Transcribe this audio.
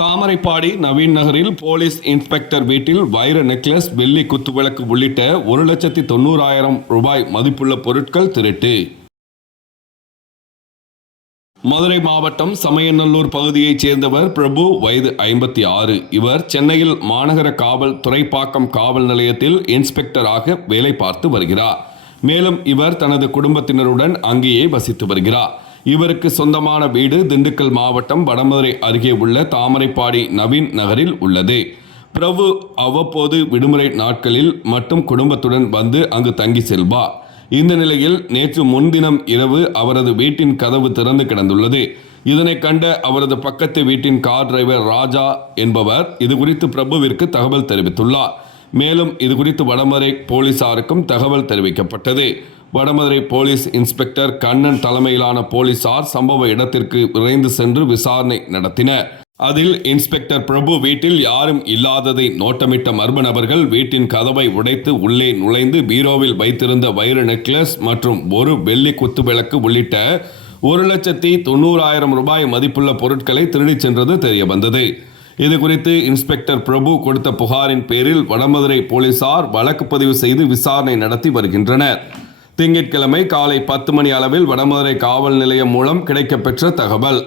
தாமரைப்பாடி நவீன் நகரில் police inspector வீட்டில் வைர நெக்லஸ், வெள்ளி குத்துவிளக்கு உள்ளிட்ட 1,90,000 ரூபாய் மதிப்புள்ள பொருட்கள் திருட்டு. மதுரை மாவட்டம் சமயநல்லூர் பகுதியைச் சேர்ந்தவர் பிரபு, வயது 56. இவர் சென்னையில் மாநகர காவல் துறைப்பாக்கம் காவல் நிலையத்தில் இன்ஸ்பெக்டராக வேலை பார்த்து வருகிறார். மேலும் இவர் தனது குடும்பத்தினருடன் அங்கேயே வசித்து வருகிறார். இவருக்கு சொந்தமான வீடு திண்டுக்கல் மாவட்டம் வடமதுரை அருகே உள்ள தாமரைப்பாடி நவீன் நகரில் உள்ளது. பிரபு அவ்வப்போது விடுமுறை நாட்களில் மட்டும் குடும்பத்துடன் வந்து அங்கு தங்கி செல்வார். இந்த நிலையில் நேற்று முன்தினம் இரவு அவரது வீட்டின் கதவு திறந்து கிடந்துள்ளது. இதனை கண்ட அவரது பக்கத்து வீட்டின் கார் டிரைவர் ராஜா என்பவர் இதுகுறித்து பிரபுவிற்கு தகவல் தெரிவித்துள்ளார். மேலும் இதுகுறித்து வடமதுரை போலீசாருக்கும் தகவல் தெரிவிக்கப்பட்டது. வடமதுரை போலீஸ் இன்ஸ்பெக்டர் கண்ணன் தலைமையிலான போலீசார் சம்பவ இடத்திற்கு விரைந்து சென்று விசாரணை நடத்தினர். அதில் இன்ஸ்பெக்டர் பிரபு வீட்டில் யாரும் இல்லாததை நோட்டமிட்ட மர்ம நபர்கள் வீட்டின் கதவை உடைத்து உள்ளே நுழைந்து பீரோவில் வைத்திருந்த வைர நெக்லஸ் மற்றும் ஒரு வெள்ளி குத்துவிளக்கு உள்ளிட்ட 1,90,000 ரூபாய் மதிப்புள்ள பொருட்களை திருடிச் சென்றது தெரியவந்தது. இதுகுறித்து இன்ஸ்பெக்டர் பிரபு கொடுத்த புகாரின் பேரில் வடமதுரை போலீசார் வழக்கு பதிவு செய்து விசாரணை நடத்தி வருகின்றனர். திங்கட்கிழமை காலை 10 மணி அளவில் வடமதுரை காவல் நிலையம் மூலம் கிடைக்கப்பெற்ற தகவல்.